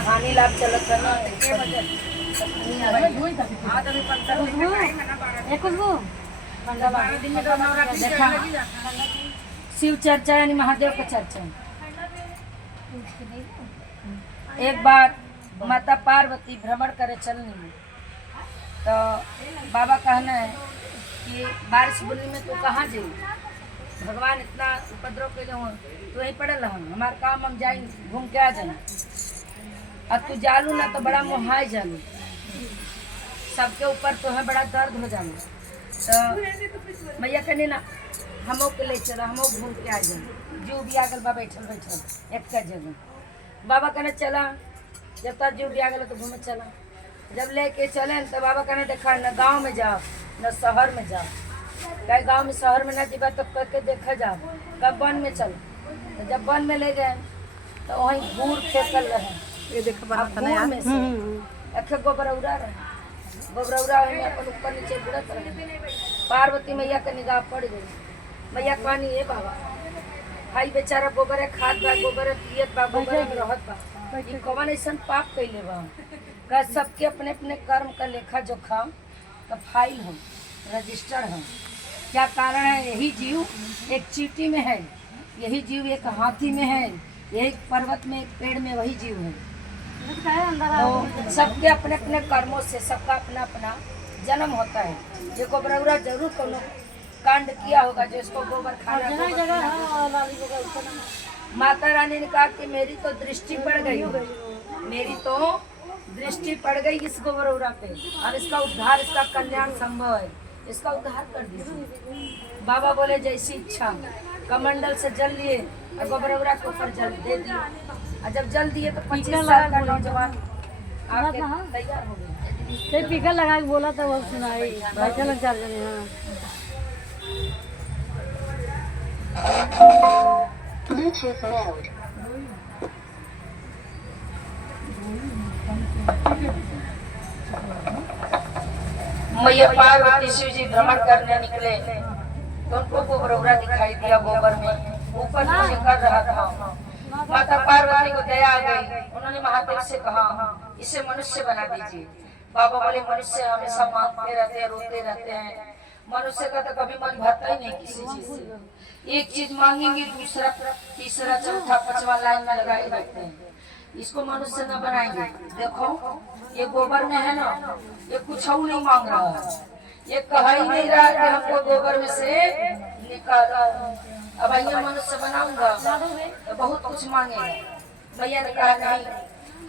हानि लाभ चलत है ना शिव चर्चा यानी महादेव का चर्चा। एक बार माता पार्वती भ्रमण करे चलनी में, तो बाबा कहना है कि बारिश बुनी में तू कहाँ जाई, भगवान इतना उपद्रव के लिए तो वहीं पड़ल रहा, हमारे काम हम जाए घूम के आ जाए, अब तू जालू ना तो बड़ा मोहाय जालू, सबके ऊपर तो है बड़ा दर्द हो जालू। तो मैया कहनी ना हमो के ले चलो, हमो घूम के आ जाए। जू भी आगल बा बैठल बैठल एक का जगह, बाबा कहने चला, जब तक जू भी आगल तो घूमे चला। जब लेके चले तो बाबा कहने देखा न गाँव में जाओ न शहर में जाओ, कहीं गांव में शहर में ना जीवा तो करके देखा जाओ, कब वन में चलो। तो जब वन में ले गए तो वहीं गुड़ फेंकल रहे, ये देखो गुड़ में से एक गोबरौरा रहे, गोबरौरा में अपन ऊपर नीचे गिरत रहे। पार्वती मैया के निगाह पड़ गई, मैया कहनी ए बाबा भाई बेचारा गोबर खाद बा, गोबर पियत बा, गोबर में रहत बा, कौन ऐसा पाप कैले बा। का सबके अपने अपने कर्म का लेखा जोखा का फाइल हो, रजिस्टर है। क्या कारण है? यही जीव एक चींटी में है, यही जीव एक हाथी में है, एक पर्वत में, एक पेड़ में वही जीव है। तो सबके अपने अपने कर्मों से सबका अपना अपना जन्म होता है। ये गोबरौरा जरूर कोनो कांड किया होगा जो इसको गोबर खाना। माता रानी ने कहा कि मेरी तो दृष्टि पड़ गई, मेरी तो दृष्टि पड़ गई इस गोबरौरा पे, और इसका उद्धार, इसका कल्याण संभव है, इसका उद्धार कर दीजिए। बाबा बोले जैसी इच्छा, कमंडल से जल लिए और गोबरौरा के ऊपर जल दे दिए, और जब जल दिए तो 25 साल का नौजवान आके तैयार हो गया। टीका लगा के बोला था वो सुनाई चलो 4 जने। मैया पार्वती शिव जी भ्रमण करने निकले तो उनको गोबरौरा दिखाई दिया, गोबर में ऊपर नीचे कर रहा था। माता पार्वती को दया आ गई, उन्होंने महादेव से कहा इसे मनुष्य बना दीजिए। बाबा बोले मनुष्य हमेशा मांगते रहते हैं, रोते रहते हैं, मनुष्य का तो कभी मन भरता ही नहीं किसी चीज से। एक चीज मांगेंगे दूसरा तीसरा चौथा 5वां लाइन में लगाए रखते हैं, इसको मनुष्य न बनाएंगे। देखो ये गोबर में है ना, ये कुछ नहीं मांग रहा है, ये कह ही नहीं रहा कि हमको गोबर में से निकालो। अब ये मनुष्य बनाऊंगा तो बहुत कुछ मांगेगा। मैया ने कहा नहीं,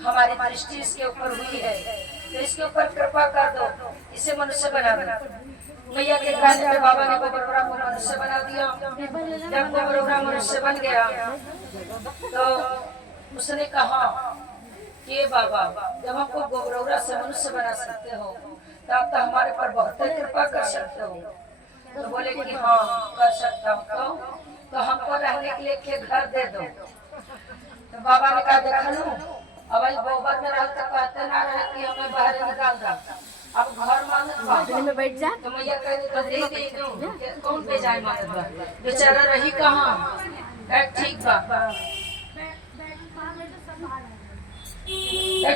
हमारी दृष्टि इसके ऊपर हुई है तो इसके ऊपर कृपा कर दो, इसे मनुष्य बना दो। मैया के कहने पे बाबा ने गोबरौरा को मनुष्य बना दिया। जब गोबरौरा मनुष्य बन गया तो उसने कहा कि बाबा जब हमको गोबरौरा से मनुष्य बना सकते हो तो आप तो हमारे पर बहुत कृपा कर सकते हो। तो बोले कि हाँ कर सकता हूँ, तो हमको रहने के लिए एक घर दे दो। तो बाबा ने कहा देखा लूं, अब गोबर में रह तो कहते ना रहे कि हमें बाहर निकाल दो, अब घर मांगत में बैठ जा। तो मैया कहती तो दे दे, कौन पे जाए मांगत बा, बेचारा रही कहाँ। ठीक बा,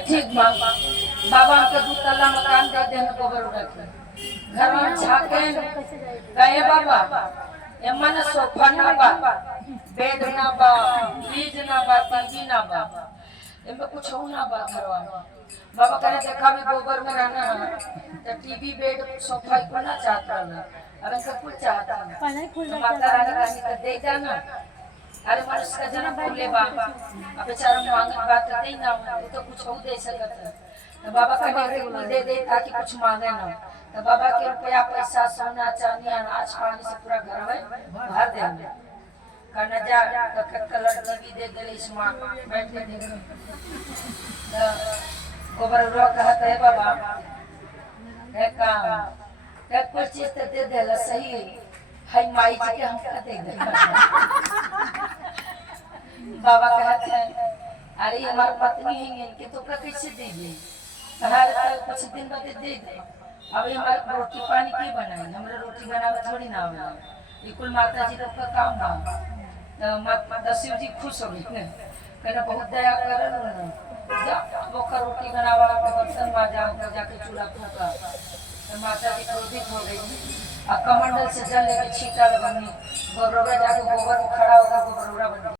ठीक बा। बाबा के 2 तल्ला मकान दे दे गोबरौरा के, घर में झाके गए बाबा एमन सोफा ना बा, बेड ना बा, फ्रिज ना बा, टीवी ना बा, एमे कुछ ना बा घरवा में। बाबा कहने देखा भी गोबर में रहना है तो टीवी बेड सोफा को ना चाहता ना, अरे सब कुछ चाहता है तो माता रानी रानी का दे जाना। अरे मनुष्य का जन्म भूले बा, अब बेचारा मांगत बात दे ना, वो तो कुछ हो दे सकता है। तो बाबा कहने दे दे ताकि कुछ मांगे ना। तो बाबा के रुपया पैसा सोना चांदी अनाज पानी से पूरा घर में भर देंगे। कहना जा कलर टीवी दे दे इसमें बैठ के देख। तो गोबरौरा कहता है बाबा है का कुछ चीज तो दे देला सही है, माई जी के हम क्या दे दे। बाबा कहते हैं अरे हमारी पत्नी है इनके तो कैसे दे दे, कुछ दिन बाद दे दे। अब हमारे रोटी पानी की बनाई, हमारे रोटी बनावे थोड़ी ना आवेला, बिल्कुल माता जी का काम बा। तो माता शिव जी खुश हो गई, कहना बहुत दया कर जा चोखा रोटी बनावा के बर्तन माजा हमको जाके चूल्हा फूका। तो माता जी क्रोधित हो गई और कमंडल से जल लेके छींटा लगनी। गोबरौरा जाके गोबर में खड़ा होकर गोबरौरा बन गई।